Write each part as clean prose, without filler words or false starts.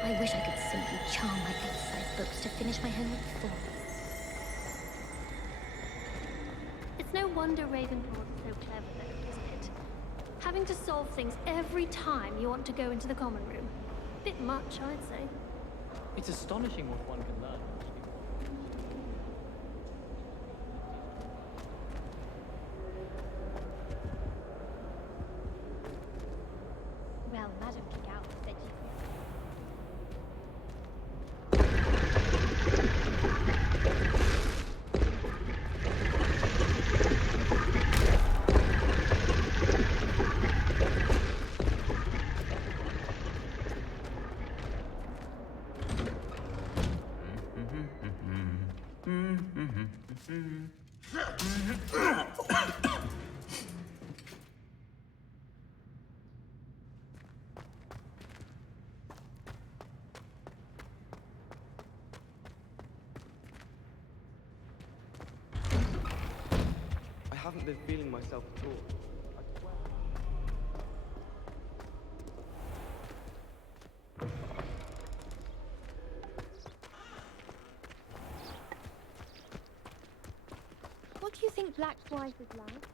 I wish I could simply charm my exercise books to finish my homework before. It's no wonder Ravenclaw is so clever, though, isn't it? Having to solve things every time you want to go into the common room. Bit much, I'd say. It's astonishing what one can learn. Well, Madam Kickout said you... I haven't been feeling myself at all. I swear. What do you think Black's wife is like?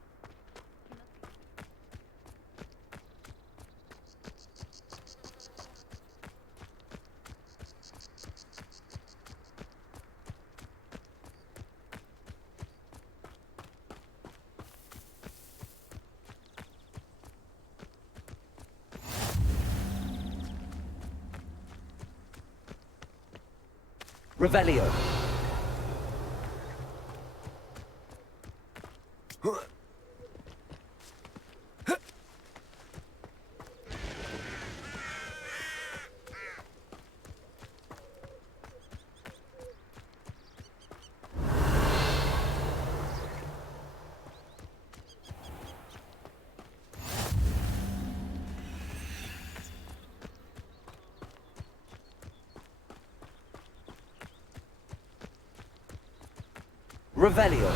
Revelio. Revelio.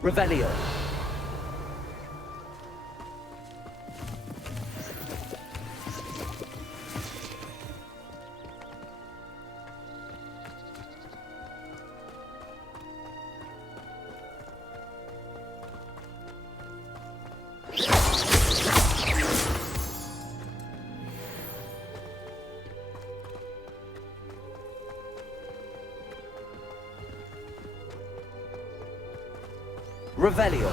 Revelio. Revelio.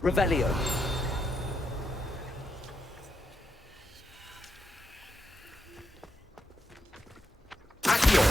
Revelio. Accio.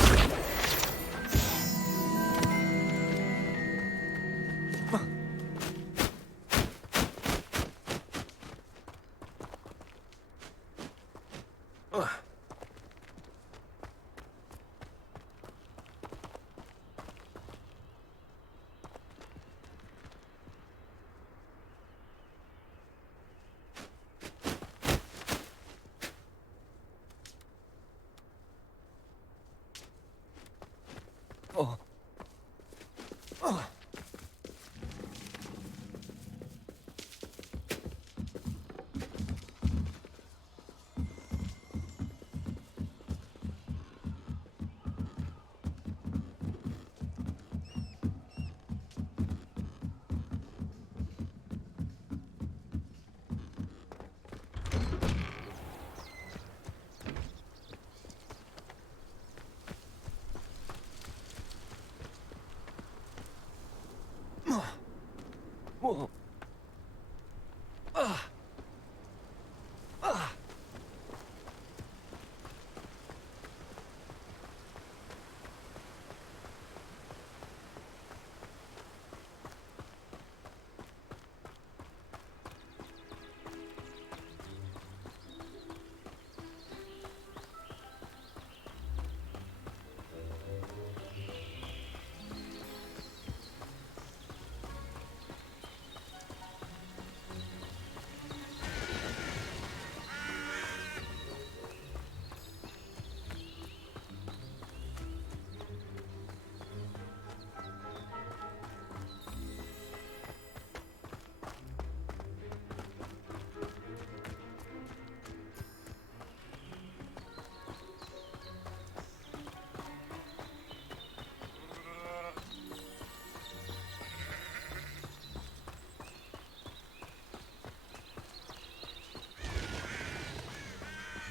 Whoa.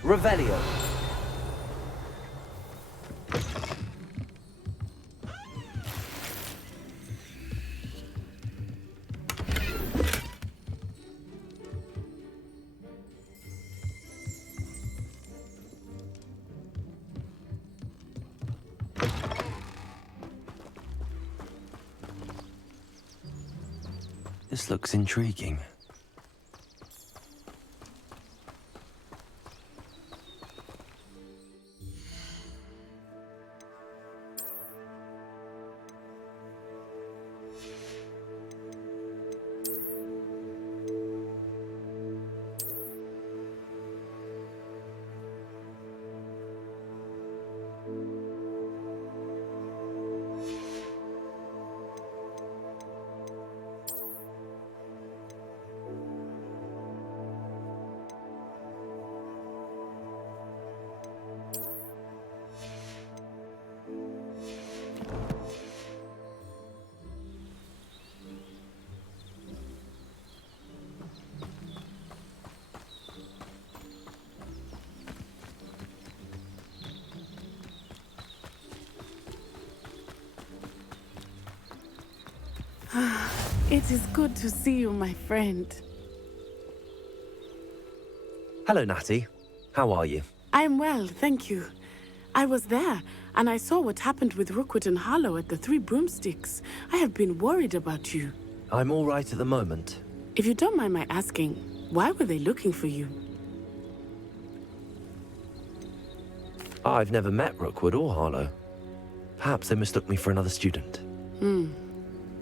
Revelio. This looks intriguing. It is good to see you, my friend. Hello, Natty. How are you? I'm well, thank you. I was there, and I saw what happened with Rookwood and Harlow at the Three Broomsticks. I have been worried about you. I'm all right at the moment. If you don't mind my asking, why were they looking for you? I've never met Rookwood or Harlow. Perhaps they mistook me for another student.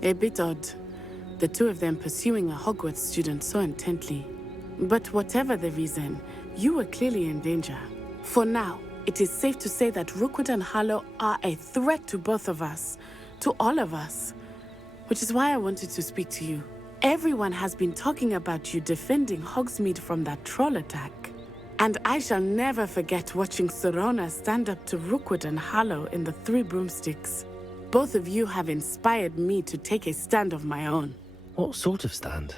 A bit odd. The two of them pursuing a Hogwarts student so intently. But whatever the reason, you were clearly in danger. For now, it is safe to say that Rookwood and Harlow are a threat to both of us. To all of us. Which is why I wanted to speak to you. Everyone has been talking about you defending Hogsmeade from that troll attack. And I shall never forget watching Sorona stand up to Rookwood and Harlow in the Three Broomsticks. Both of you have inspired me to take a stand of my own. What sort of stand?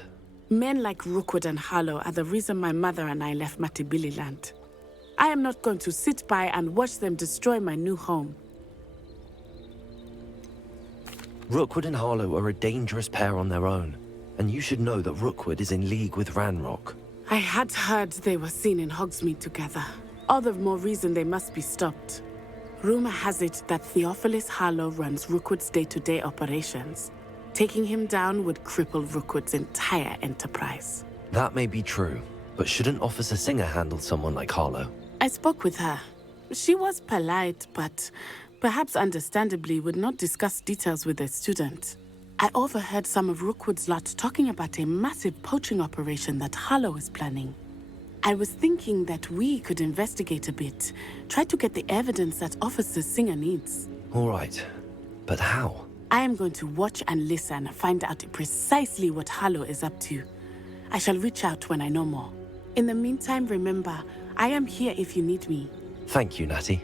Men like Rookwood and Harlow are the reason my mother and I left Matibili land. I am not going to sit by and watch them destroy my new home. Rookwood and Harlow are a dangerous pair on their own, and you should know that Rookwood is in league with Ranrock. I had heard they were seen in Hogsmeade together. All the more reason they must be stopped. Rumor has it that Theophilus Harlow runs Rookwood's day-to-day operations. Taking him down would cripple Rookwood's entire enterprise. That may be true, but shouldn't Officer Singer handle someone like Harlow? I spoke with her. She was polite, but perhaps understandably would not discuss details with a student. I overheard some of Rookwood's lot talking about a massive poaching operation that Harlow is planning. I was thinking that we could investigate a bit, try to get the evidence that Officer Singer needs. All right, but how? I am going to watch and listen, find out precisely what Harlow is up to. I shall reach out when I know more. In the meantime, remember, I am here if you need me. Thank you, Natty.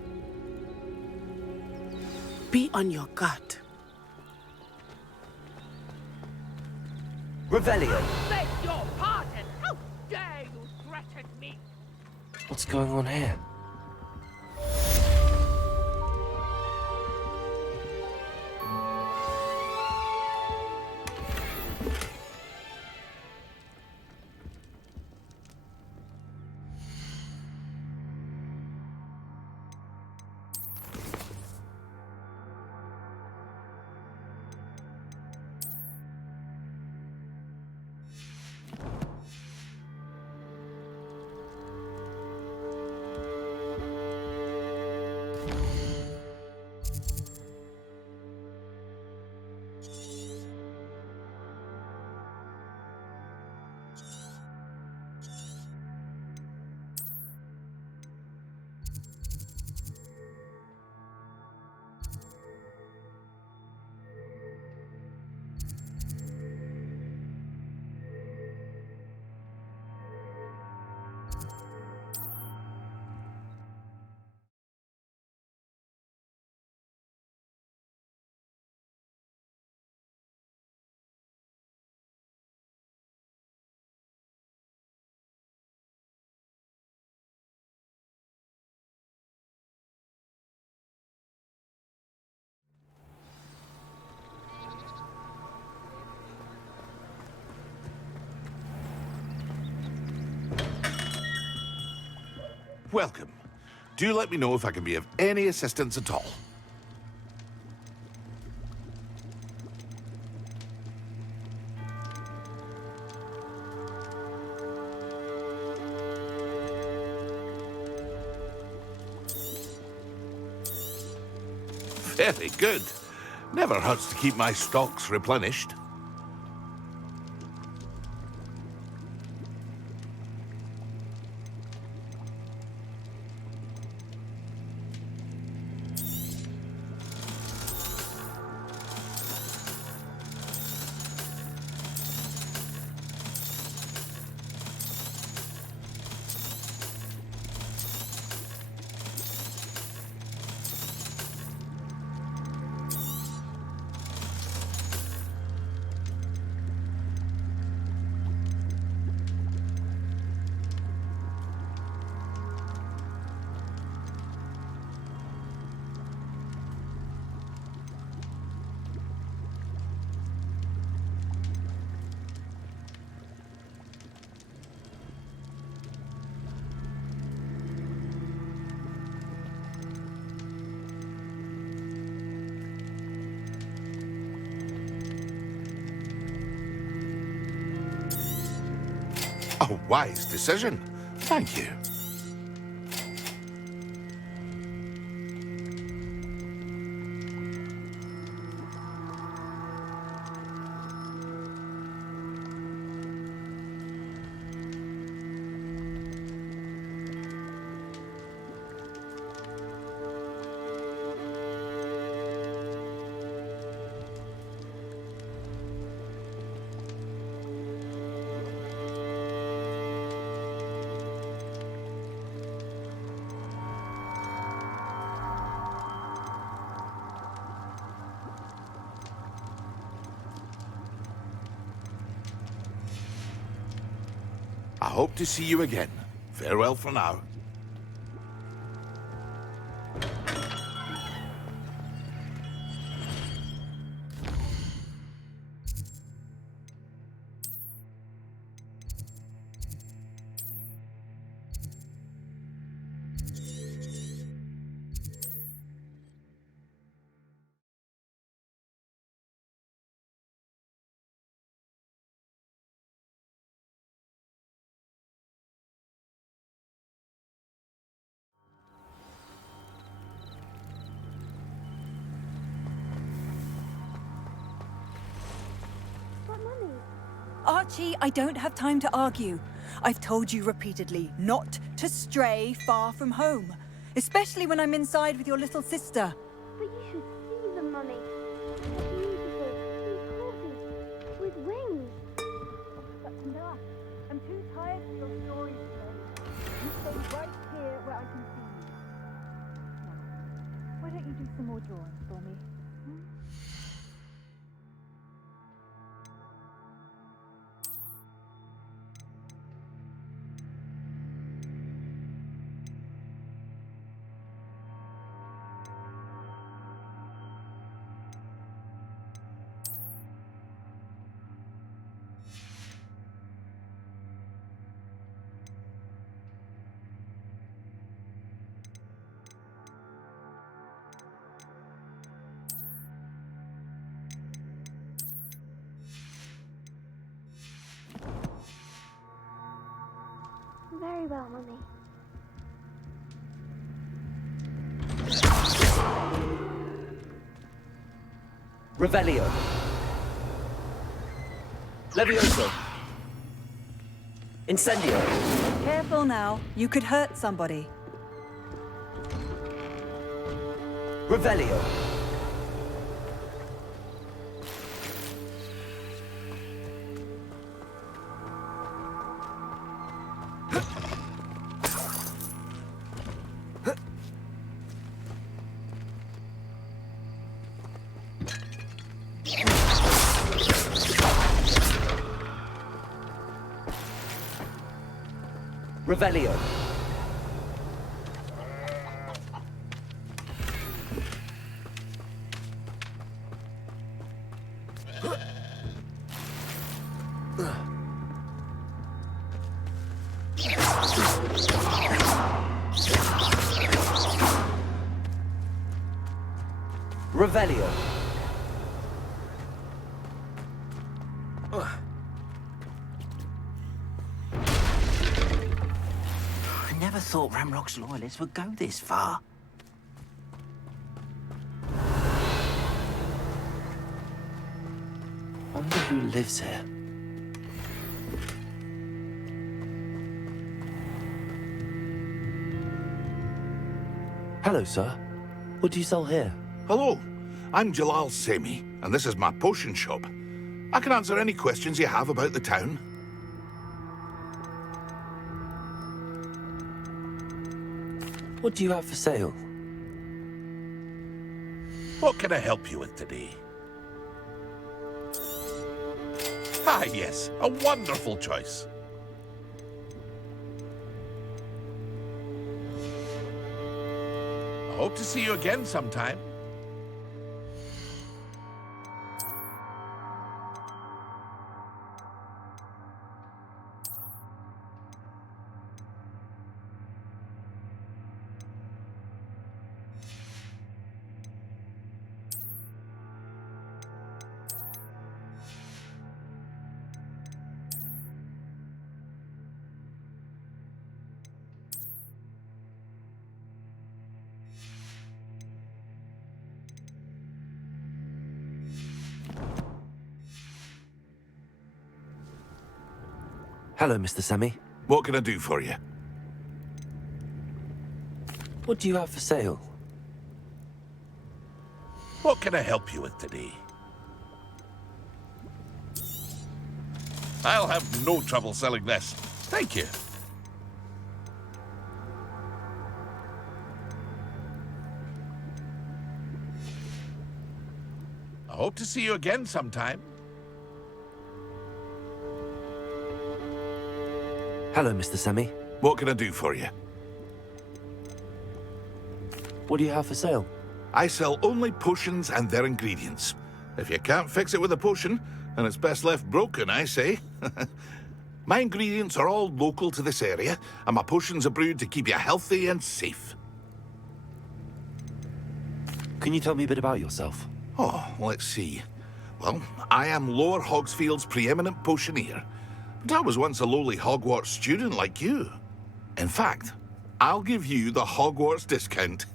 Be on your guard. Revelio! Beg your pardon! How dare you threaten me? What's going on here? Welcome. Do let me know if I can be of any assistance at all. Very good. Never hurts to keep my stocks replenished. A wise decision. Thank you. hope to see you again. Farewell for now. Archie, I don't have time to argue. I've told you repeatedly not to stray far from home, especially when I'm inside with your little sister. But you should see them, Mummy. They're beautiful. These horses with wings. That's enough. I'm too tired for your stories today. You stay right here where I can see you. Now, why don't you do some more drawings for me? Very well, Mummy. Revelio. Levioso. Incendio. Careful now. You could hurt somebody. Revelio. Revelio. Revelio. I never thought Ramrock's loyalists would go this far. Wonder who lives here. Hello, sir. What do you sell here? Hello, I'm Jalal Semi, and this is my potion shop. I can answer any questions you have about the town. What do you have for sale? What can I help you with today? Ah, yes, a wonderful choice. I hope to see you again sometime. Hello, Mr. Semi. What can I do for you? What do you have for sale? What can I help you with today? I'll have no trouble selling this. Thank you. I hope to see you again sometime. Hello, Mr. Semi. What can I do for you? What do you have for sale? I sell only potions and their ingredients. If you can't fix it with a potion, then it's best left broken, I say. My ingredients are all local to this area, and my potions are brewed to keep you healthy and safe. Can you tell me a bit about yourself? Oh, let's see. Well, I am Lower Hogsfield's preeminent potioneer. But I was once a lowly Hogwarts student like you. In fact, I'll give you the Hogwarts discount.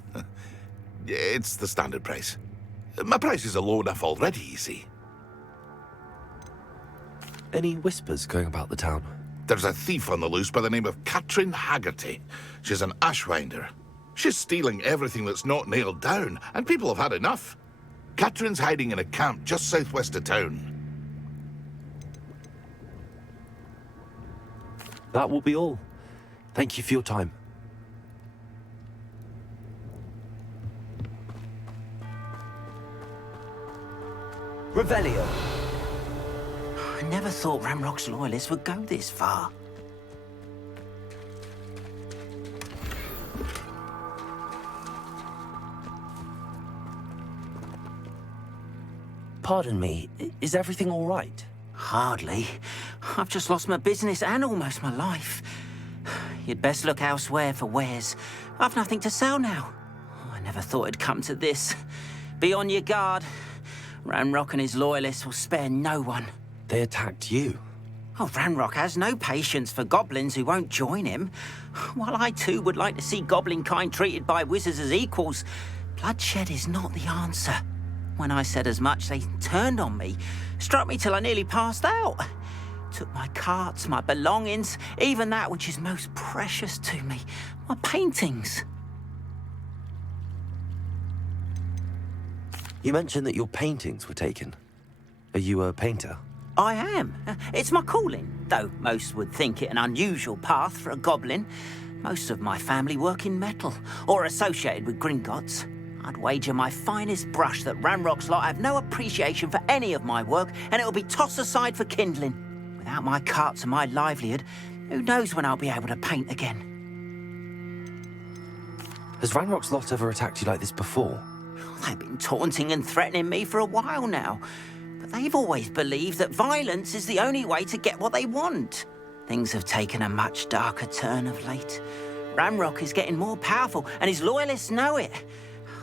It's the standard price. My prices are low enough already, you see. Any whispers going about the town? There's a thief on the loose by the name of Catherine Haggerty. She's an ashwinder. She's stealing everything that's not nailed down, and people have had enough. Catherine's hiding in a camp just southwest of town. That will be all. Thank you for your time. Revelio. I never thought Ramrock's loyalists would go this far. Pardon me, is everything all right? Hardly. I've just lost my business and almost my life. You'd best look elsewhere for wares. I've nothing to sell now. I never thought it'd come to this. Be on your guard. Ranrock and his loyalists will spare no one. They attacked you. Oh, Ranrock has no patience for goblins who won't join him. While I too would like to see goblin kind treated by wizards as equals, bloodshed is not the answer. When I said as much, they turned on me, struck me till I nearly passed out. Took my carts, my belongings, even that which is most precious to me, my paintings. You mentioned that your paintings were taken. Are you a painter? I am. It's my calling, though most would think it an unusual path for a goblin. Most of my family work in metal, or associated with Gringotts. I'd wager my finest brush that Ranrock's lot have no appreciation for any of my work, and it'll be tossed aside for kindling. Without my carts and my livelihood, who knows when I'll be able to paint again? Has Ranrock's lot ever attacked you like this before? They've been taunting and threatening me for a while now. But they've always believed that violence is the only way to get what they want. Things have taken a much darker turn of late. Ranrock is getting more powerful, and his loyalists know it.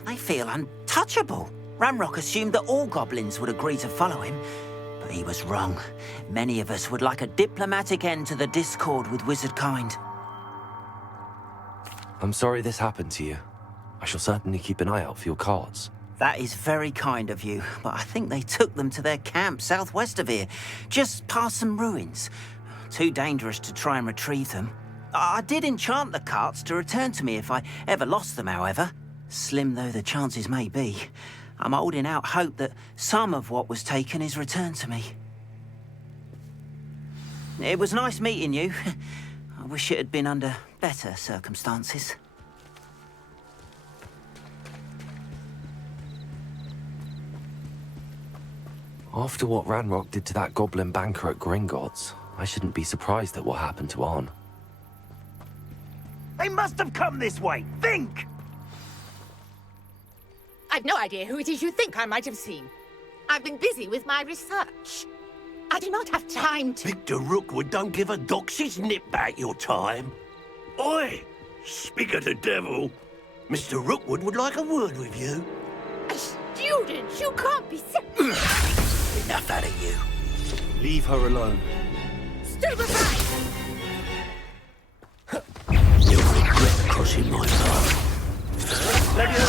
They feel untouchable. Ranrock assumed that all goblins would agree to follow him, but he was wrong. Many of us would like a diplomatic end to the discord with wizard kind. I'm sorry this happened to you. I shall certainly keep an eye out for your cards. That is very kind of you, but I think they took them to their camp southwest of here, just past some ruins. Too dangerous to try and retrieve them. I did enchant the carts to return to me if I ever lost them, however. Slim though the chances may be, I'm holding out hope that some of what was taken is returned to me. It was nice meeting you. I wish it had been under better circumstances. After what Ranrock did to that goblin banker at Gringotts, I shouldn't be surprised at what happened to Arn. They must have come this way! Think! I've no idea who it is you think I might have seen. I've been busy with my research. I do not have time to... Victor Rookwood don't give a doxy's nip back your time. Oi! Speak of the devil. Mr. Rookwood would like a word with you. A student? You can't be so... Enough out of you. Leave her alone. Stupefy! You'll regret crossing my path. Let you...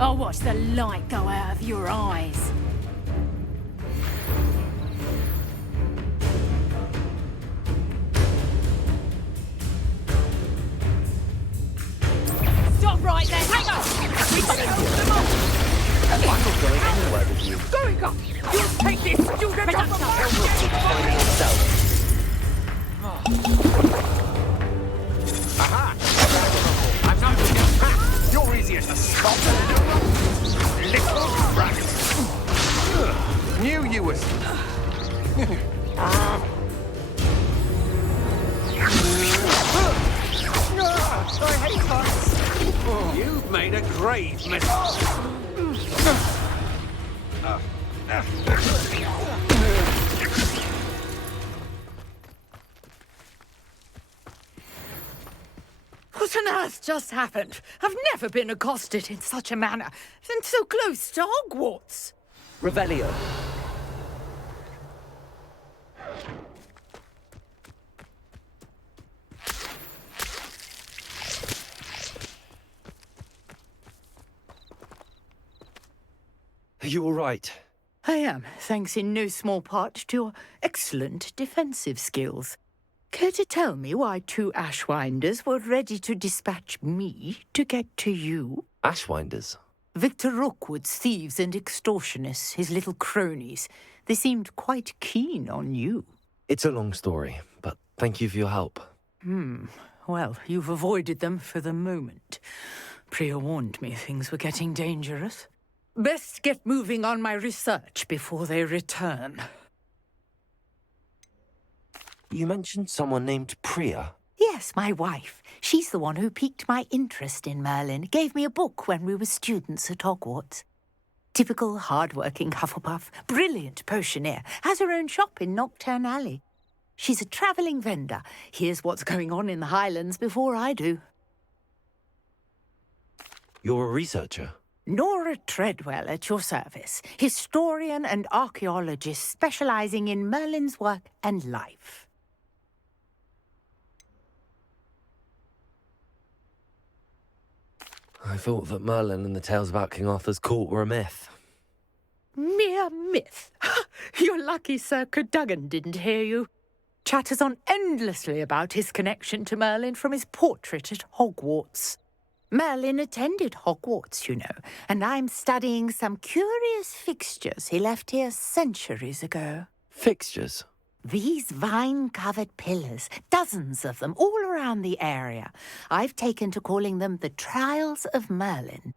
I'll watch the light go out of your eyes. Stop right there! Hang on! We gotta hold them up! I'm not going anywhere with you. Going up! You'll take this student off of my... you was... I hate heights. You've made a grave mess. What on earth just happened? I've never been accosted in such a manner, and so close to Hogwarts. Revelio. Are you all right? I am, thanks in no small part to your excellent defensive skills. Care to tell me why 2 Ashwinders were ready to dispatch me to get to you? Ashwinders? Victor Rookwood's thieves and extortionists, his little cronies. They seemed quite keen on you. It's a long story, but thank you for your help. Well, you've avoided them for the moment. Priya warned me things were getting dangerous. Best get moving on my research before they return. You mentioned someone named Priya. Yes, my wife. She's the one who piqued my interest in Merlin. Gave me a book when we were students at Hogwarts. Typical hard-working Hufflepuff, brilliant potioneer, has her own shop in Nocturne Alley. She's a travelling vendor. Hears what's going on in the Highlands before I do. You're a researcher? Nora Treadwell at your service, historian and archaeologist specialising in Merlin's work and life. I thought that Merlin and the tales about King Arthur's court were a myth. Mere myth. You're lucky Sir Cadogan didn't hear you. Chatters on endlessly about his connection to Merlin from his portrait at Hogwarts. Merlin attended Hogwarts, you know, and I'm studying some curious fixtures he left here centuries ago. Fixtures? These vine-covered pillars, dozens of them, all around the area. I've taken to calling them the Trials of Merlin.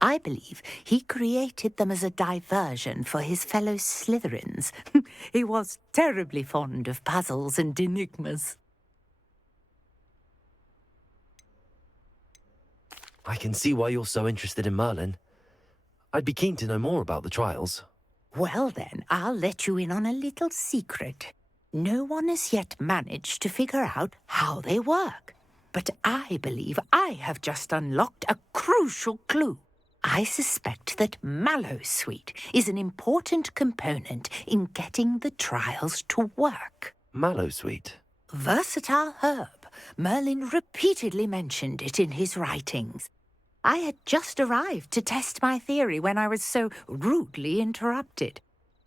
I believe he created them as a diversion for his fellow Slytherins. He was terribly fond of puzzles and enigmas. I can see why you're so interested in Merlin. I'd be keen to know more about the trials. Well then, I'll let you in on a little secret. No one has yet managed to figure out how they work. But I believe I have just unlocked a crucial clue. I suspect that Mallowsweet is an important component in getting the trials to work. Mallowsweet? Versatile herb. Merlin repeatedly mentioned it in his writings. I had just arrived to test my theory when I was so rudely interrupted.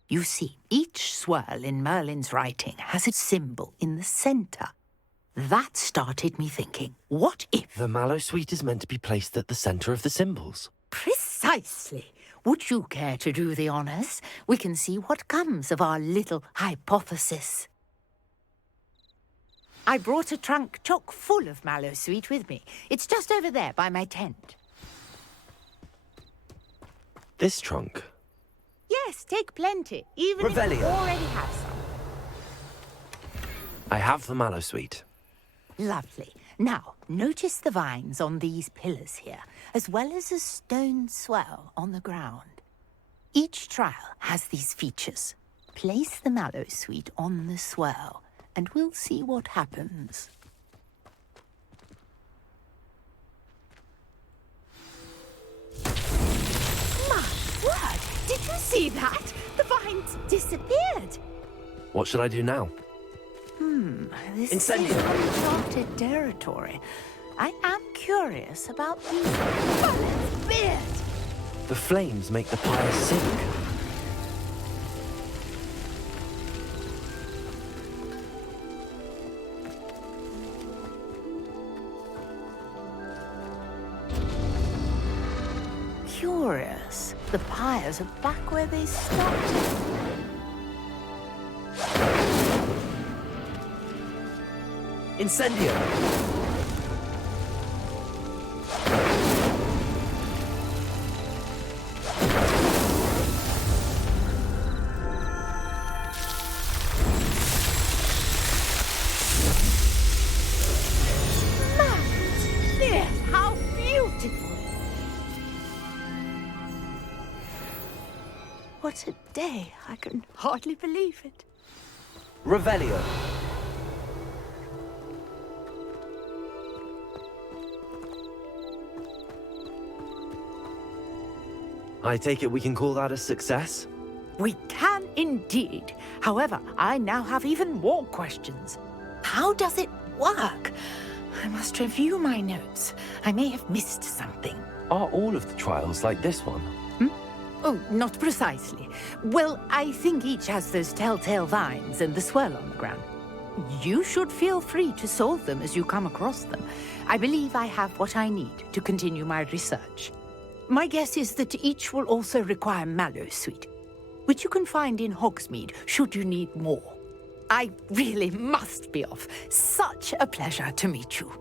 You see, each swirl in Merlin's writing has a symbol in the centre. That started me thinking, what if... The Mallowsweet is meant to be placed at the centre of the symbols. Precisely. Would you care to do the honours? We can see what comes of our little hypothesis. I brought a trunk chock full of Mallowsweet with me. It's just over there by my tent. This trunk? Yes, take plenty, even if you already have some. I have the Mallowsweet. Lovely. Now, notice the vines on these pillars here, as well as a stone swell on the ground. Each trial has these features. Place the Mallowsweet on the swell, and we'll see what happens. My word! Did you see that? The vines disappeared! What should I do now? This Incendio. is uncharted territory. I am curious about these... Merlin's beard! The flames make the pyre sink. Curious. The pyres are back where they started. Incendio! What a day. I can hardly believe it. Revelio. I take it we can call that a success? We can indeed. However, I now have even more questions. How does it work? I must review my notes. I may have missed something. Are all of the trials like this one? Oh, not precisely. Well, I think each has those telltale vines and the swirl on the ground. You should feel free to solve them as you come across them. I believe I have what I need to continue my research. My guess is that each will also require Mallowsweet, which you can find in Hogsmeade should you need more. I really must be off. Such a pleasure to meet you.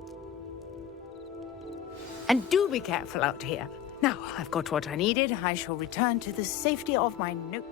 And do be careful out here. Now, I've got what I needed. I shall return to the safety of my notes.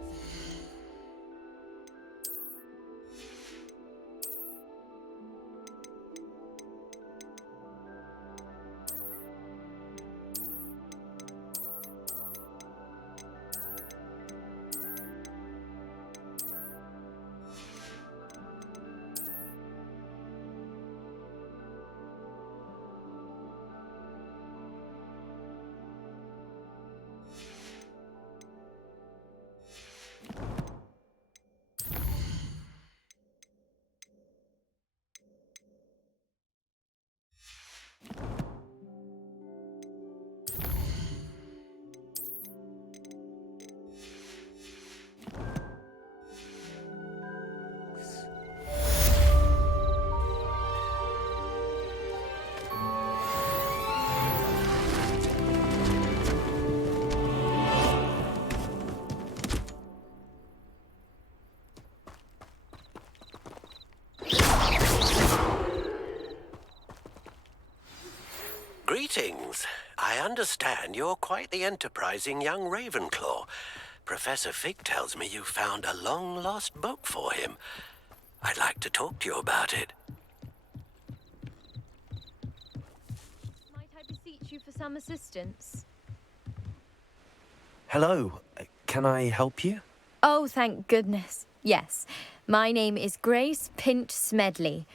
Greetings. I understand you're quite the enterprising young Ravenclaw. Professor Fig tells me you found a long-lost book for him. I'd like to talk to you about it. Might I beseech you for some assistance? Hello. Can I help you? Oh, thank goodness. Yes. My name is Grace Pinch Smedley.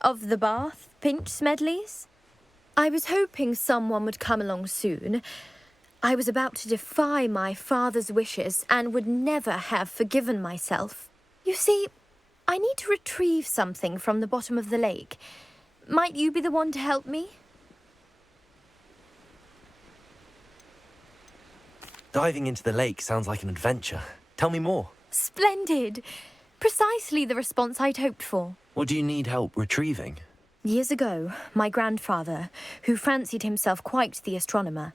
Of the Bath Pinch Smedleys? I was hoping someone would come along soon. I was about to defy my father's wishes and would never have forgiven myself. You see, I need to retrieve something from the bottom of the lake. Might you be the one to help me? Diving into the lake sounds like an adventure. Tell me more. Splendid! Precisely the response I'd hoped for. What do you need help retrieving? Years ago, my grandfather, who fancied himself quite the astronomer,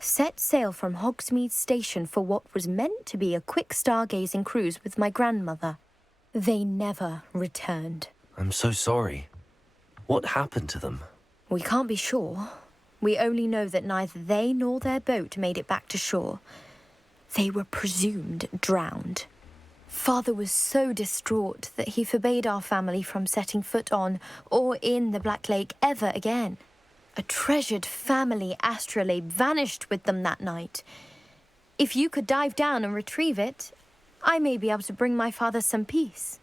set sail from Hogsmeade Station for what was meant to be a quick stargazing cruise with my grandmother. They never returned. I'm so sorry. What happened to them? We can't be sure. We only know that neither they nor their boat made it back to shore. They were presumed drowned. Father was so distraught that he forbade our family from setting foot on or in the Black Lake ever again. A treasured family astrolabe vanished with them that night. If you could dive down and retrieve it, I may be able to bring my father some peace.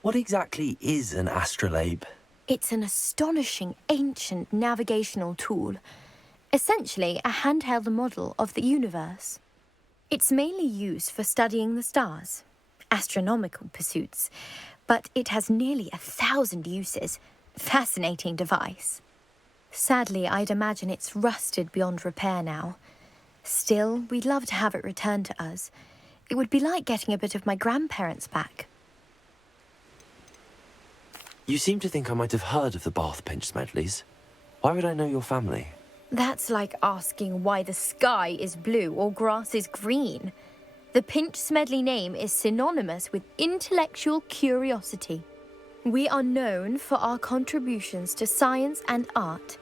What exactly is an astrolabe? It's an astonishing ancient navigational tool. Essentially, a handheld model of the universe. It's mainly used for studying the stars, astronomical pursuits, but it has nearly 1,000 uses. Fascinating device. Sadly, I'd imagine it's rusted beyond repair now. Still, we'd love to have it returned to us. It would be like getting a bit of my grandparents back. You seem to think I might have heard of the Bath Pinch Smedleys. Why would I know your family? That's like asking why the sky is blue or grass is green. The Pinch Smedley name is synonymous with intellectual curiosity. We are known for our contributions to science and art.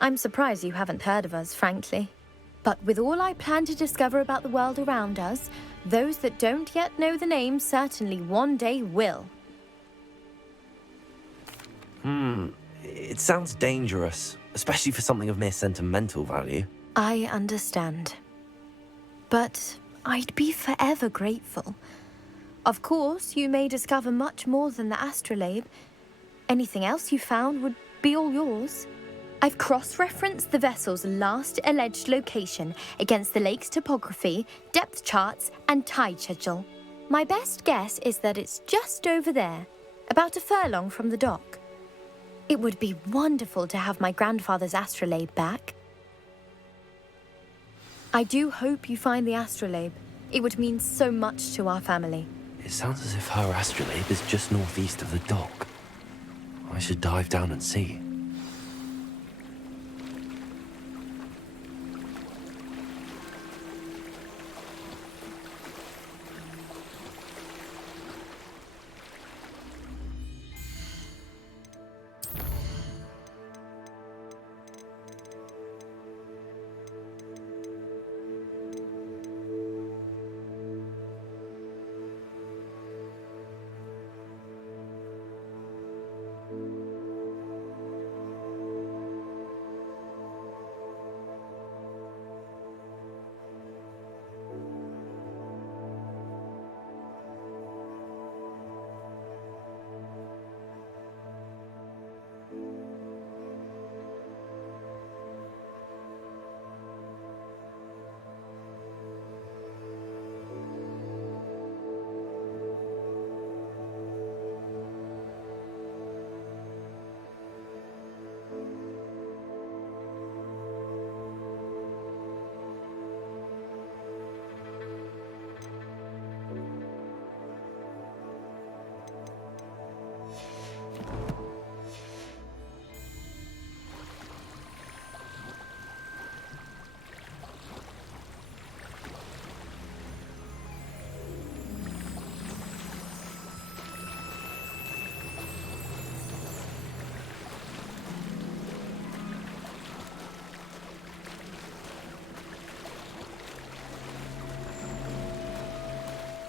I'm surprised you haven't heard of us, frankly. But with all I plan to discover about the world around us, those that don't yet know the name certainly one day will. It sounds dangerous, especially for something of mere sentimental value. I understand. But I'd be forever grateful. Of course, you may discover much more than the astrolabe. Anything else you found would be all yours. I've cross-referenced the vessel's last alleged location against the lake's topography, depth charts, and tide schedule. My best guess is that it's just over there, about a furlong from the dock. It would be wonderful to have my grandfather's astrolabe back. I do hope you find the astrolabe. It would mean so much to our family. It sounds as if her astrolabe is just northeast of the dock. I should dive down and see.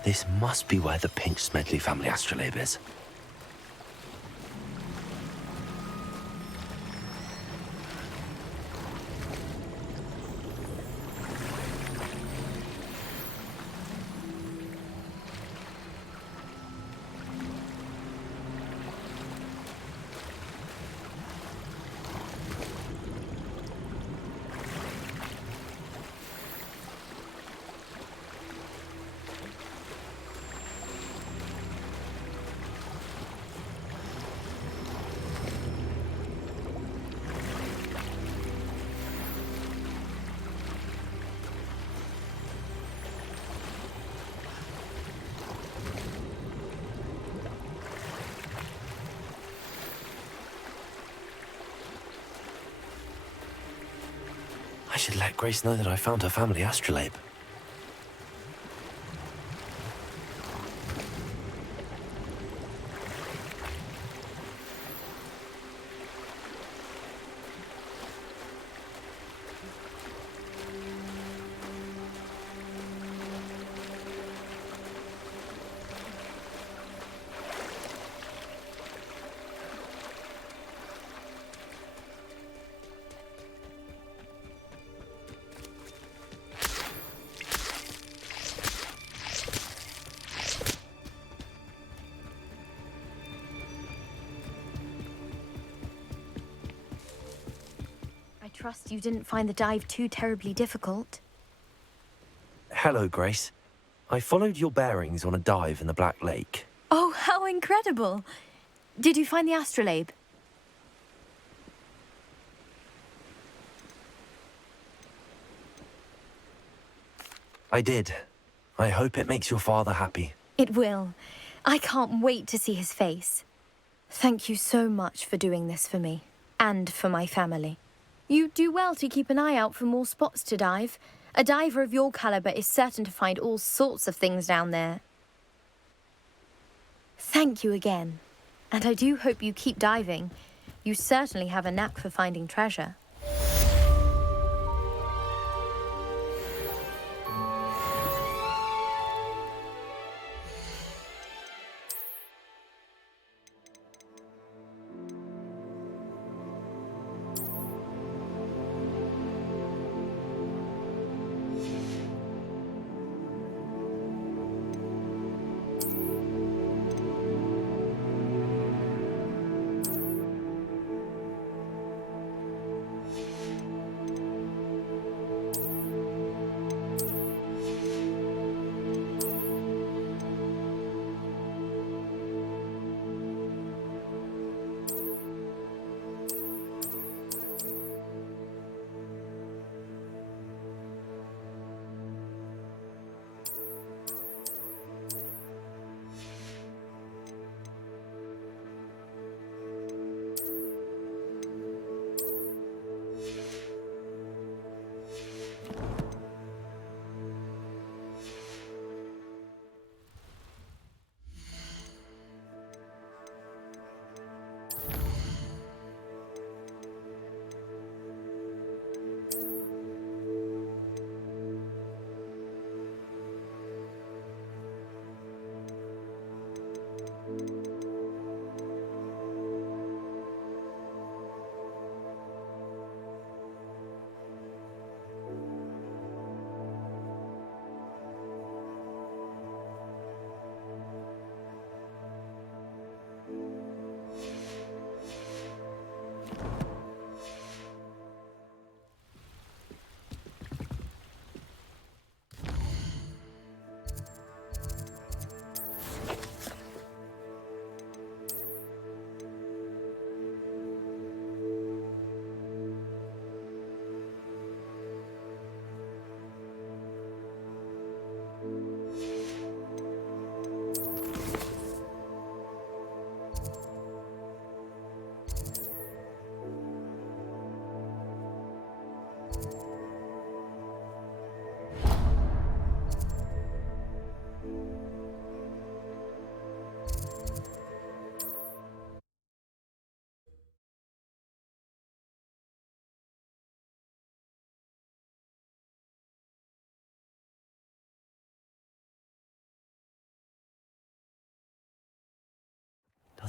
This must be where the Pinch Smedley family astrolabe is. I should let Grace know that I found her family astrolabe. I trust you didn't find the dive too terribly difficult. Hello, Grace. I followed your bearings on a dive in the Black Lake. Oh, how incredible! Did you find the astrolabe? I did. I hope it makes your father happy. It will. I can't wait to see his face. Thank you so much for doing this for me, and for my family. You do well to keep an eye out for more spots to dive. A diver of your caliber is certain to find all sorts of things down there. Thank you again. And I do hope you keep diving. You certainly have a knack for finding treasure.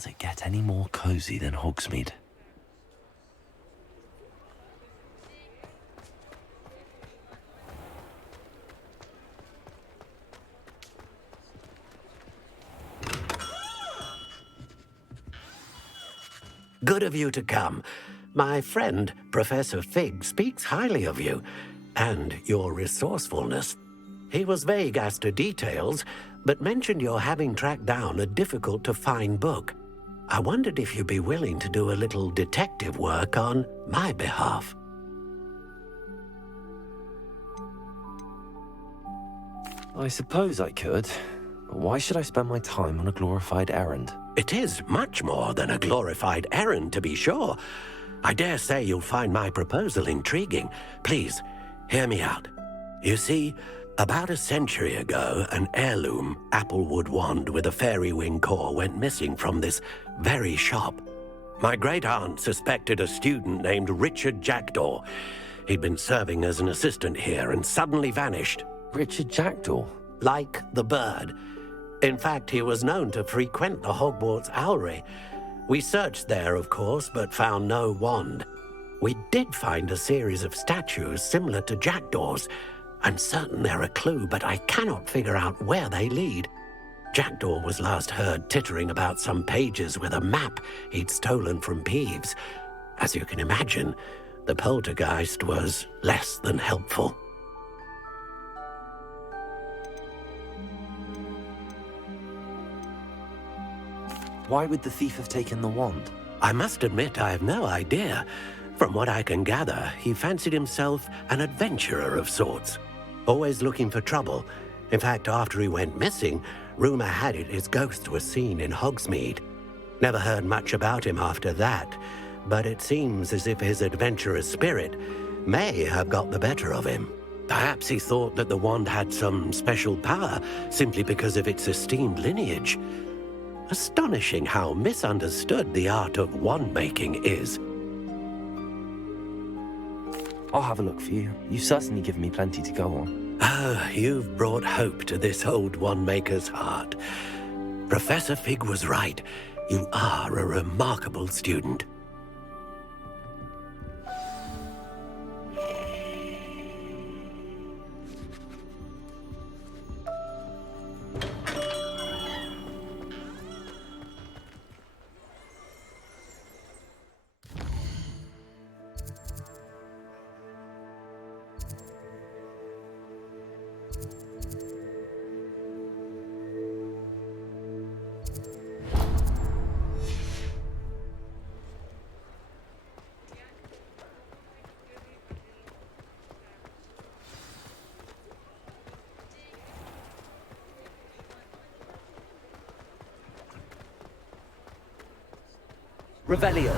Does it get any more cozy than Hogsmeade? Good of you to come. My friend, Professor Fig, speaks highly of you and your resourcefulness. He was vague as to details, but mentioned your having tracked down a difficult-to-find book. I wondered if you'd be willing to do a little detective work on my behalf. I suppose I could. But why should I spend my time on a glorified errand? It is much more than a glorified errand, to be sure. I dare say you'll find my proposal intriguing. Please, hear me out. You see, about a century ago, an heirloom applewood wand with a fairy wing core went missing from this very shop. My great-aunt suspected a student named Richard Jackdaw. He'd been serving as an assistant here and suddenly vanished. Richard Jackdaw? Like the bird. In fact, he was known to frequent the Hogwarts Owlery. We searched there, of course, but found no wand. We did find a series of statues similar to Jackdaw's. I'm certain they're a clue, but I cannot figure out where they lead. Jackdaw was last heard tittering about some pages with a map he'd stolen from Peeves. As you can imagine, the poltergeist was less than helpful. Why would the thief have taken the wand? I must admit I have no idea. From what I can gather, he fancied himself an adventurer of sorts, always looking for trouble. In fact, after he went missing, rumor had it his ghost was seen in Hogsmeade. Never heard much about him after that, but it seems as if his adventurous spirit may have got the better of him. Perhaps he thought that the wand had some special power simply because of its esteemed lineage. Astonishing how misunderstood the art of wand-making is. I'll have a look for you. You've certainly given me plenty to go on. Oh, you've brought hope to this old wand-maker's heart. Professor Fig was right. You are a remarkable student. Revelio.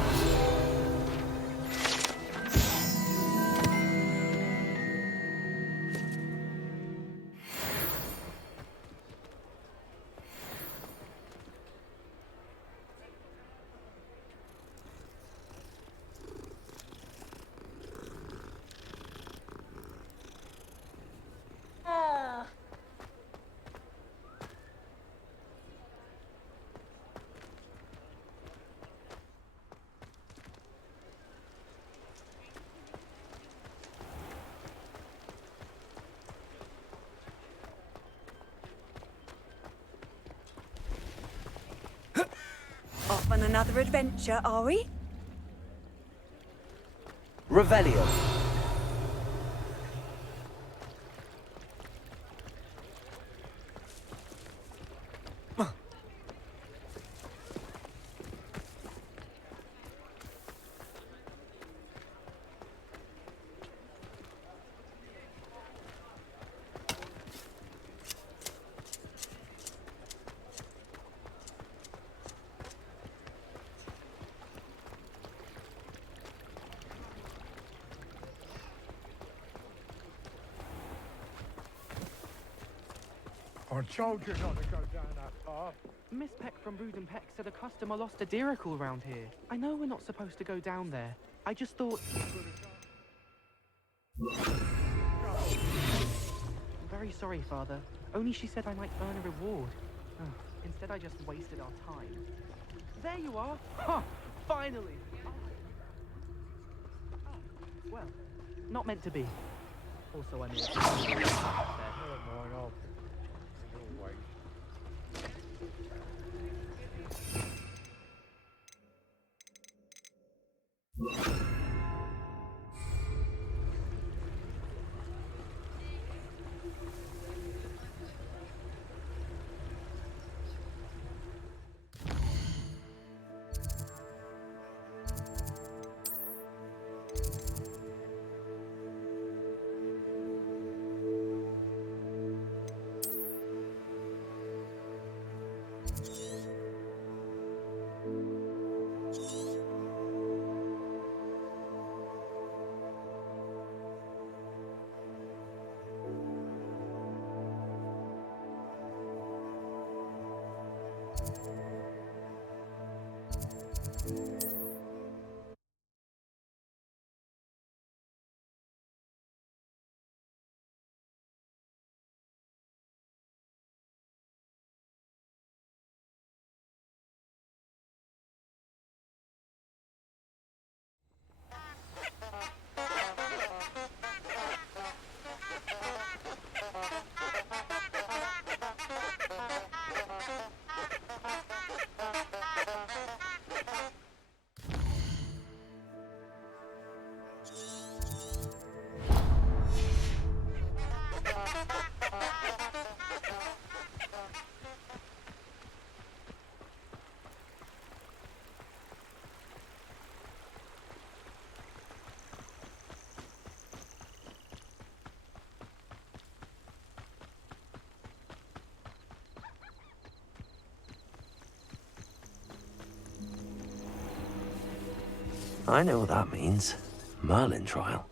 Off on another adventure, are we? Revelio. I told you not to go down that path. Miss Peck from Brood and Peck said a customer lost a deeracle around here. I know we're not supposed to go down there. I just thought... I'm very sorry, Father. Only she said I might earn a reward. Instead, I just wasted our time. there you are. Huh, finally. Oh, well, not meant to be. Also, I mean... I know what that means. Merlin trial.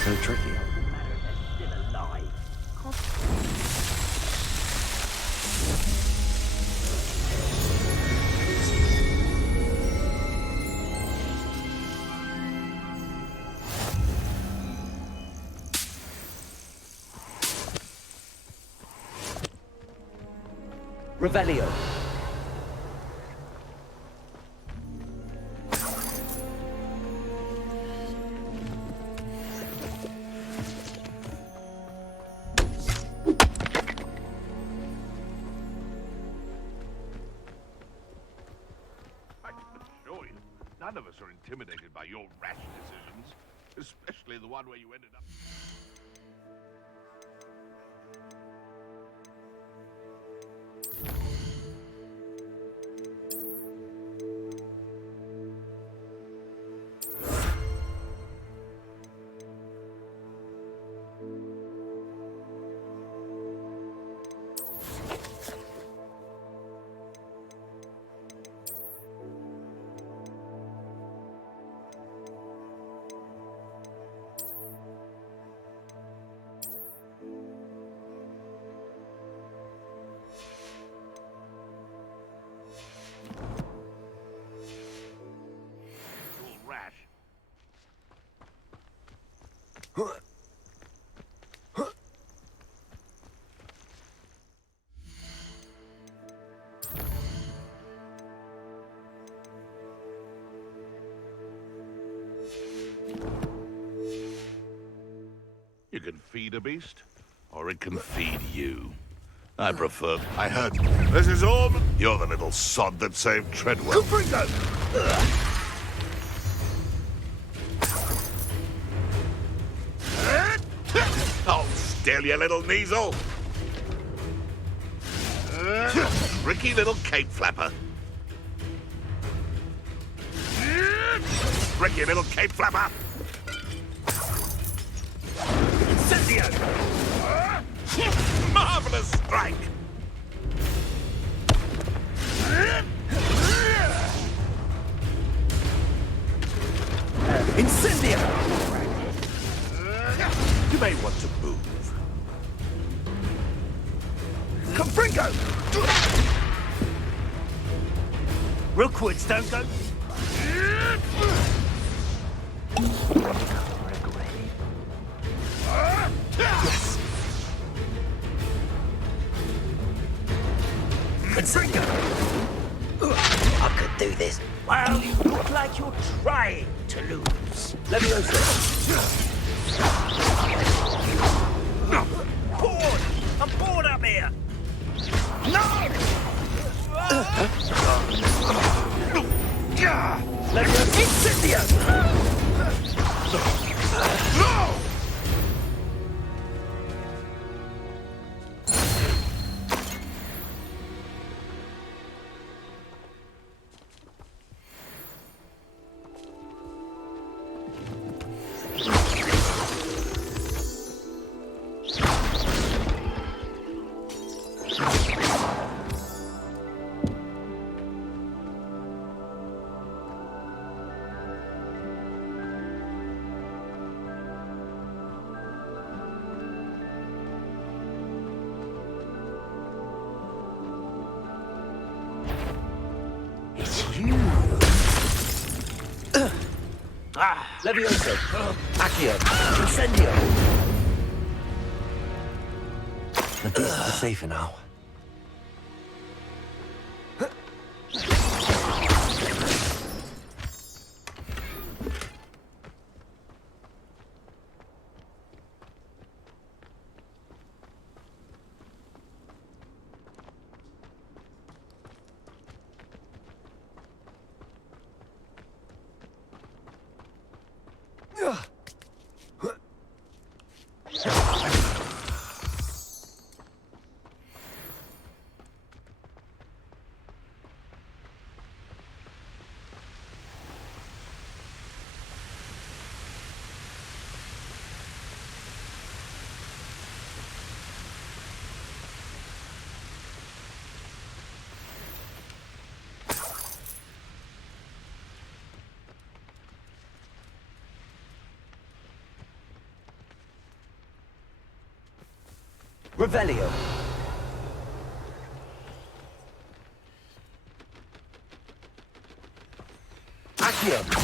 So tricky. Revelio. None of us are intimidated by your rash decisions, especially the one where you ended up... You can feed a beast, or it can feed you. I prefer... I heard... This is Orm. You're the little sod that saved Treadwell. Cooper, hold still, you little Kneasel. Tricky little cape flapper. Tricky little cape flapper. Incendio! Marvelous strike! Incendio! You may want to move. Confringo! Rookwoods don't go... Yes! Confringo! I could do this. Well, you look like you're trying to lose. Leviosa! Bored! I'm bored up here! No! Leviosa! Incendio! No! Levioso! Accio! Incendio! The beasts are safer now. Revelio. Accio.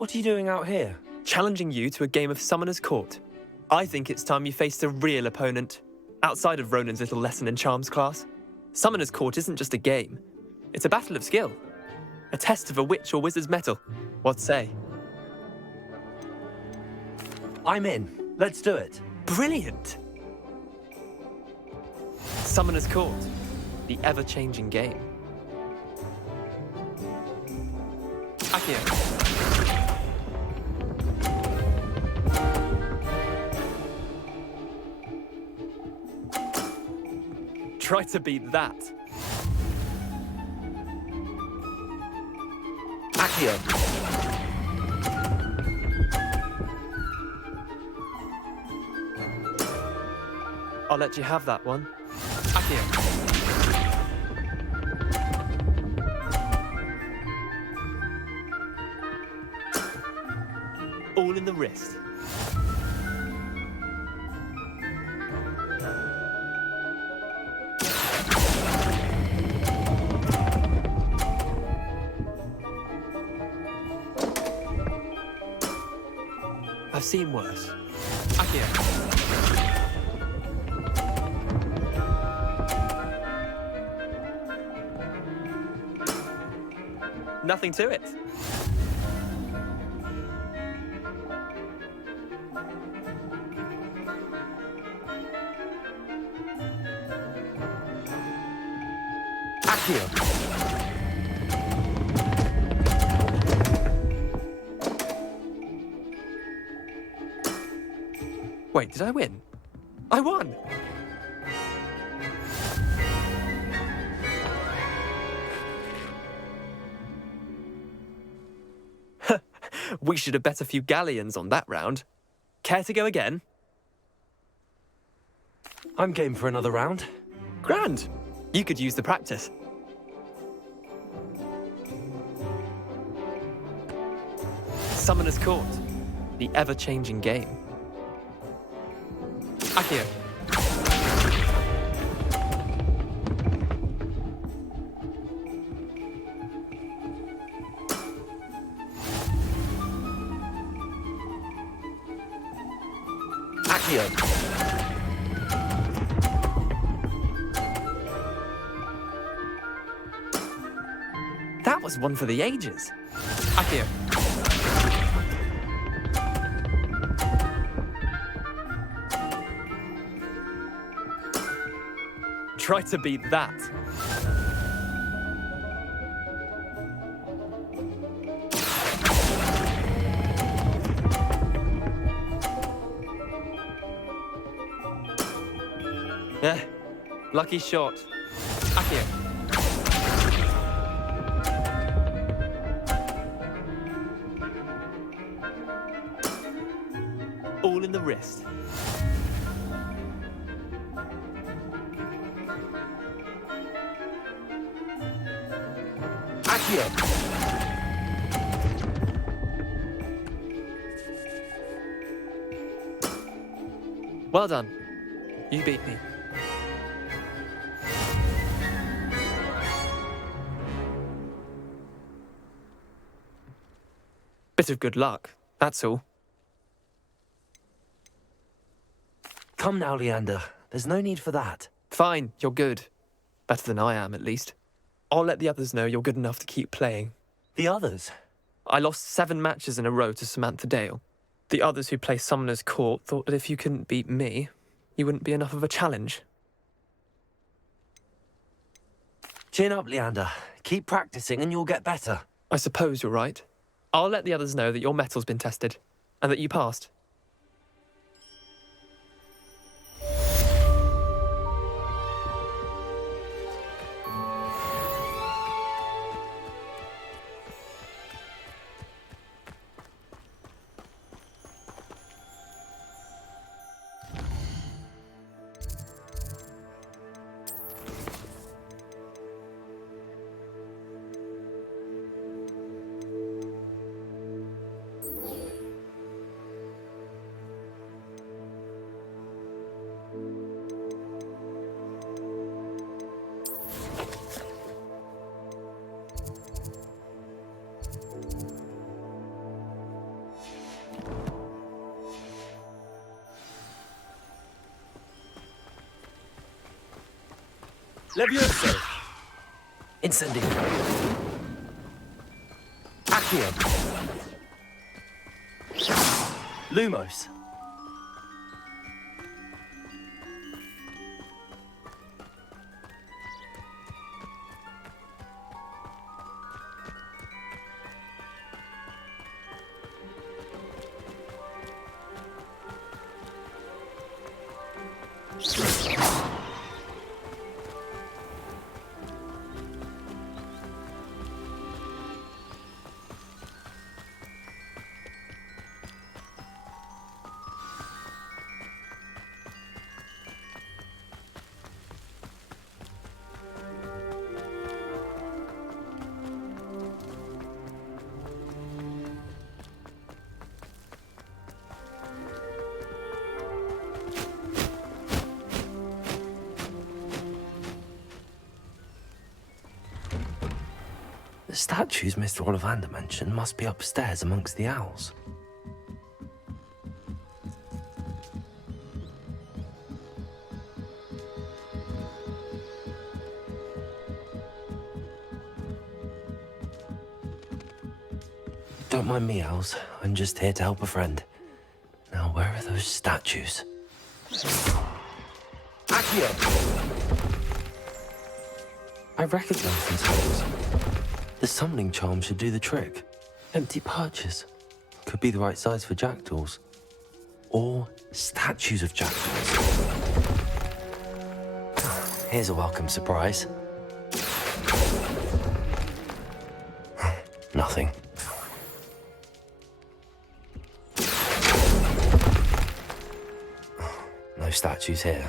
What are you doing out here? Challenging you to a game of Summoner's Court. I think it's time you faced a real opponent, outside of Ronan's little lesson in charms class. Summoner's Court isn't just a game. It's a battle of skill. A test of a witch or wizard's mettle. What say? I'm in. Let's do it. Brilliant! Summoner's Court. The ever-changing game. Accio. Try to beat that. Accio. I'll let you have that one. Accio. All in the wrist. I've seen worse. Accio. Nothing to it. Accio. Wait, did I win? I won! We should have bet a few galleons on that round. Care to go again? I'm game for another round. Grand! You could use the practice. Summoner's Court. The ever-changing game. Accio. Accio. That was one for the ages. Accio. Try to beat that. Lucky shot. Accio. All in the wrist. Accio. Well done. You beat me. Bit of good luck, that's all. Come now, Leander. There's no need for that. Fine, you're good. Better than I am, at least. I'll let the others know you're good enough to keep playing. The others? I lost 7 matches in a row to Samantha Dale. The others who play Summoner's Court thought that if you couldn't beat me, you wouldn't be enough of a challenge. Chin up, Leander. Keep practicing and you'll get better. I suppose you're right. I'll let the others know that your metal's been tested, and that you passed. Levioso! Incendio! Accio! Lumos! The statues Mr. Ollivander mentioned must be upstairs amongst the owls. Don't mind me, owls. I'm just here to help a friend. Now, where are those statues? Accio! I recognize these holes. The summoning charm should do the trick. Empty perches. Could be the right size for jackdaws. Or statues of jackdaws. Here's a welcome surprise. Nothing. No statues here.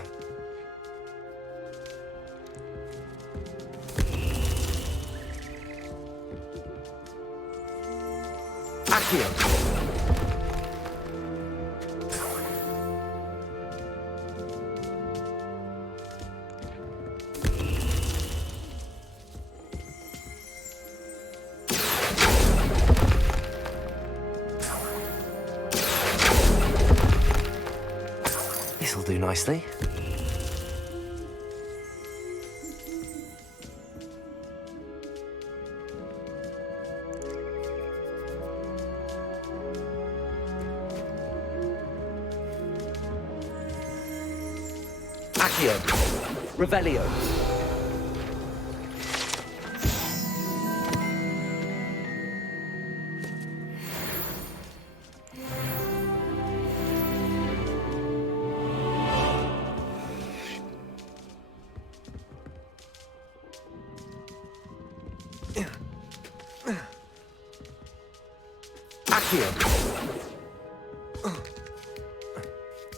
This'll do nicely. Accio. Revelio.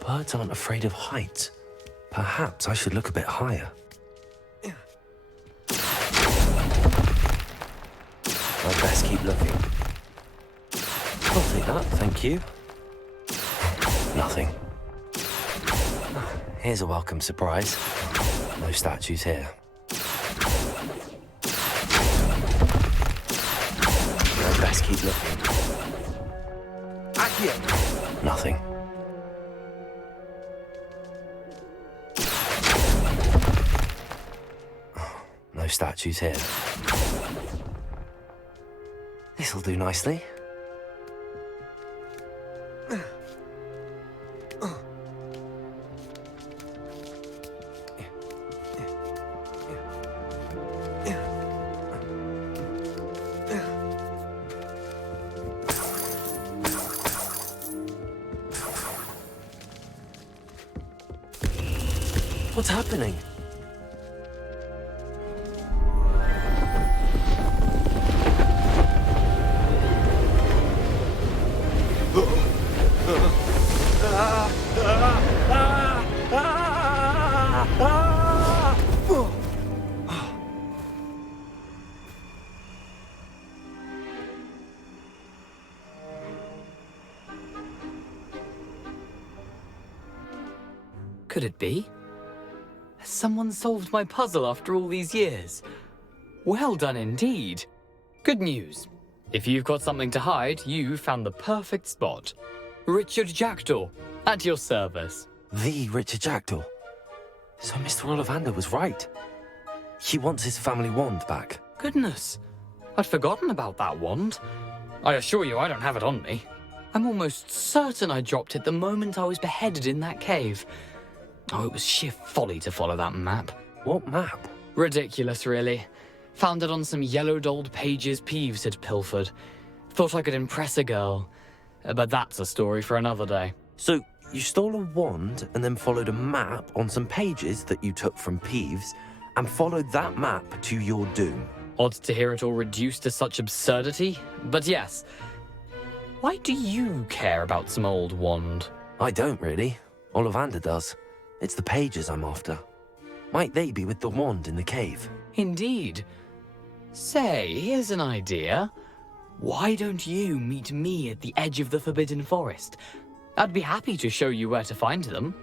Birds aren't afraid of heights. Perhaps I should look a bit higher. I'd best keep looking. I'll take that, thank you. Nothing. Here's a welcome surprise. No statues here. I'd best keep looking. Accio! Nothing. No statues here. This'll do nicely. What's happening? Could it be? Has someone solved my puzzle after all these years? Well done indeed. Good news. If you've got something to hide, you found the perfect spot. Richard Jackdaw, at your service. The Richard Jackdaw. So Mr. Ollivander was right. He wants his family wand back. Goodness, I'd forgotten about that wand. I assure you I don't have it on me. I'm almost certain I dropped it the moment I was beheaded in that cave. Oh, it was sheer folly to follow that map. What map? Ridiculous, really. Found it on some yellowed old pages Peeves had pilfered. Thought I could impress a girl. But that's a story for another day. So, you stole a wand and then followed a map on some pages that you took from Peeves and followed that map to your doom. Odd to hear it all reduced to such absurdity, but yes. Why do you care about some old wand? I don't really. Ollivander does. It's the pages I'm after. Might they be with the wand in the cave? Indeed. Say, here's an idea. Why don't you meet me at the edge of the Forbidden Forest? I'd be happy to show you where to find them.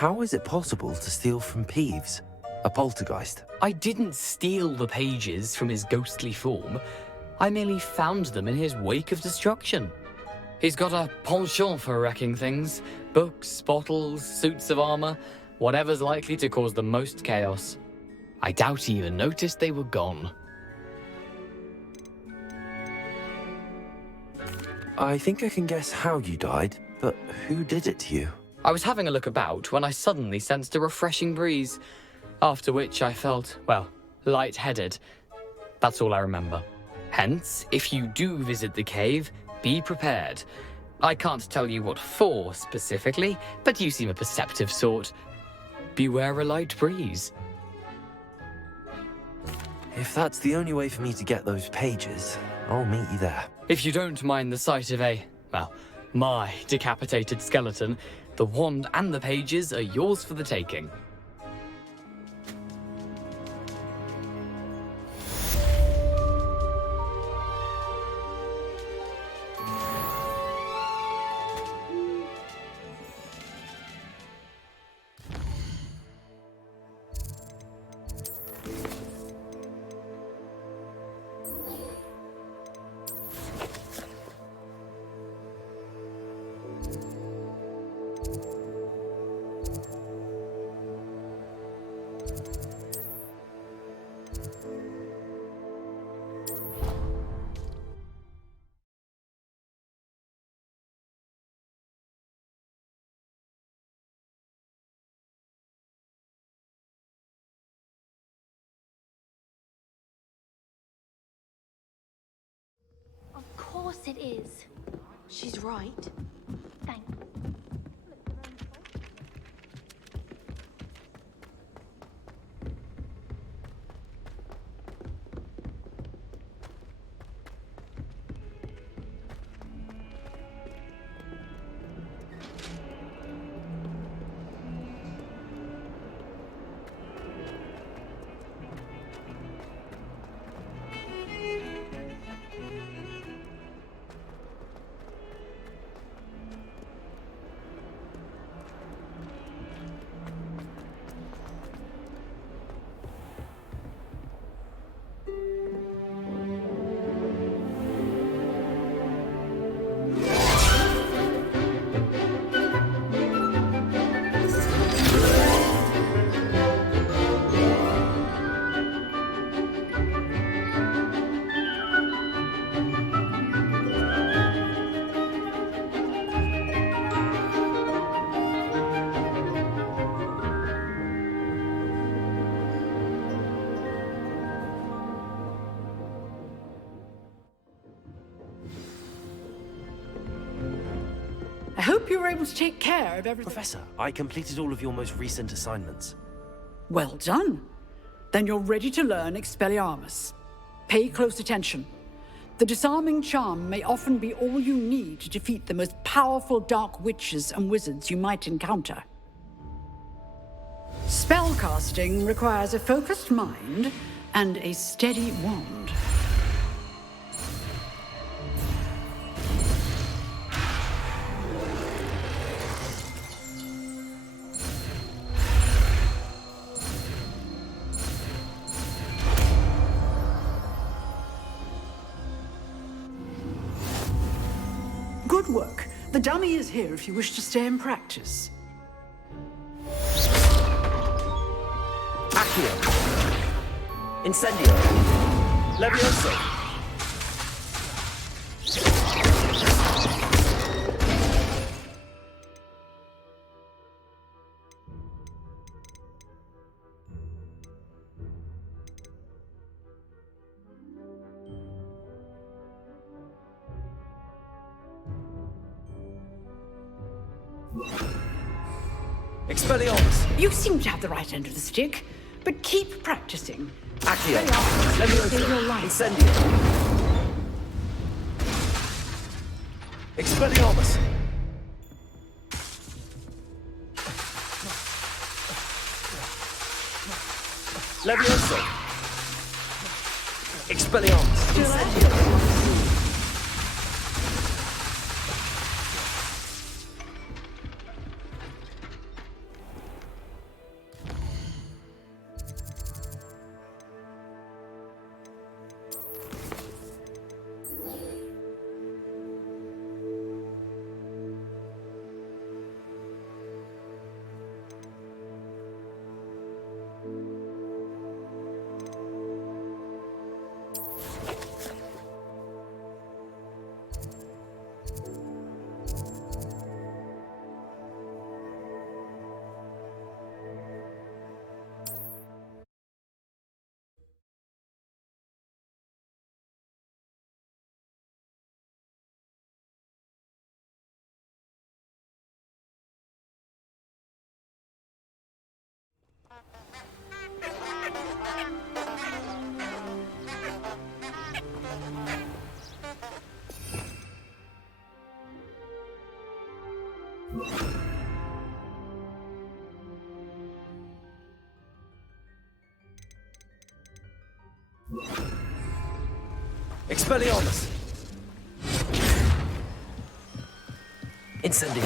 How is it possible to steal from Peeves, a poltergeist? I didn't steal the pages from his ghostly form. I merely found them in his wake of destruction. He's got a penchant for wrecking things. Books, bottles, suits of armor, whatever's likely to cause the most chaos. I doubt he even noticed they were gone. I think I can guess how you died, but who did it to you? I was having a look about when I suddenly sensed a refreshing breeze, after which I felt, well, lightheaded. That's all I remember. Hence, if you do visit the cave, be prepared. I can't tell you what for specifically, but you seem a perceptive sort. Beware a light breeze. If that's the only way for me to get those pages, I'll meet you there. If you don't mind the sight of my decapitated skeleton, the wand and the pages are yours for the taking. Of course it is. She's right. Thanks. I hope you were able to take care of everything. Professor, I completed all of your most recent assignments. Well done. Then you're ready to learn Expelliarmus. Pay close attention. The disarming charm may often be all you need to defeat the most powerful dark witches and wizards you might encounter. Spellcasting requires a focused mind and a steady wand. Good work. The dummy is here if you wish to stay and practice. Accio. Incendio. Levioso. Expelliarmus! You seem to have the right end of the stick, but keep practicing. Accio. Expelliarmus, save your life. Incendio. Expelliarmus. Levioso. Expelliarmus. Incendio. Expelliarmus. Incendio.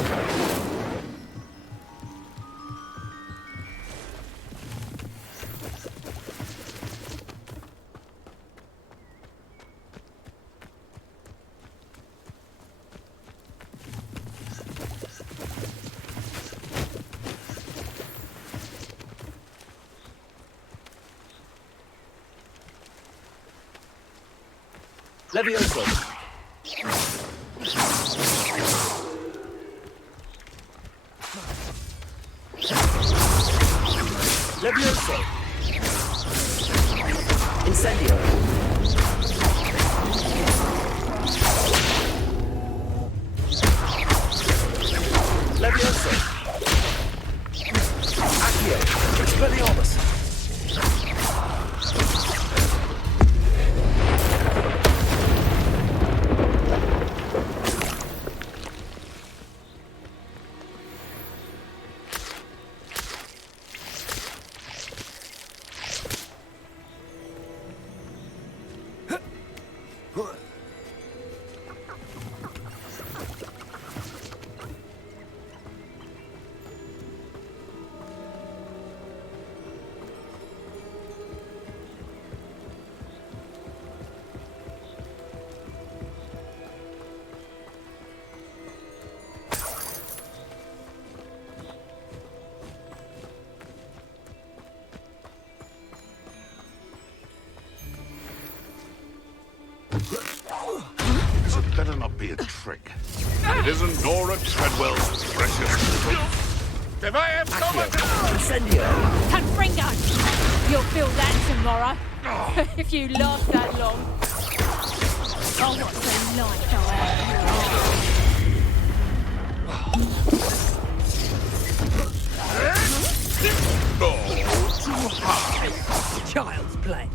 Levioso. Levioso. Incendio. Levioso. Accio. Expelliarmus. This had better not be a trick. It isn't Nora Treadwell's precious little... If I am someone... Incendio. Confringo! You'll feel that tomorrow. If you last that long. Oh, what's the light go out of Oh, too high. Child's play.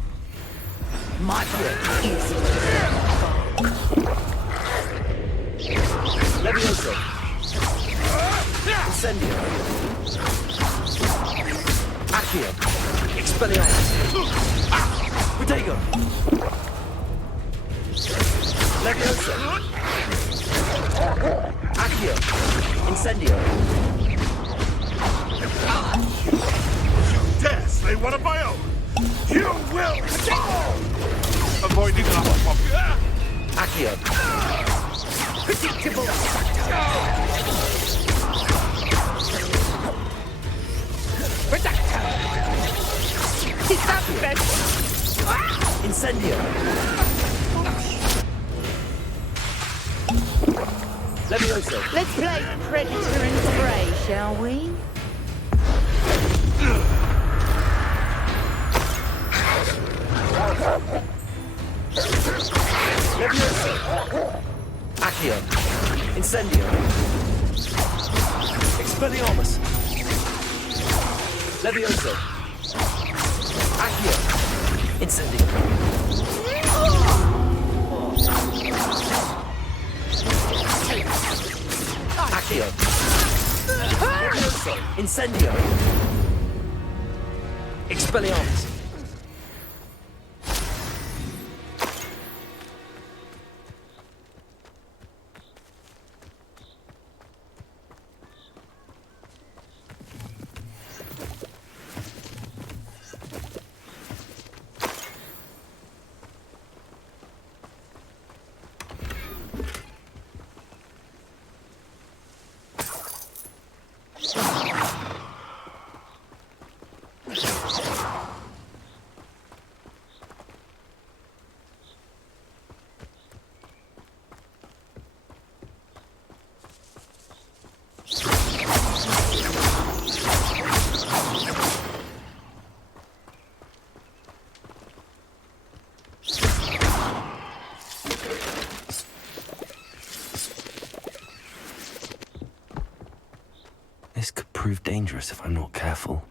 My play is Levioso. Incendio. Accio. Expelliarmus. Protego. Levioso. Accio. Incendio. You dare slay one of my own! You will fall! Avoiding our pop. Accio. predictable. Levioso. Let's play predator and prey, shall we? Levioso. Accio. Incendio. Expelliarmus. Levioso. Accio. Incendio. Accio. Levioso. Incendio. Expelliarmus. This could prove dangerous if I'm not careful.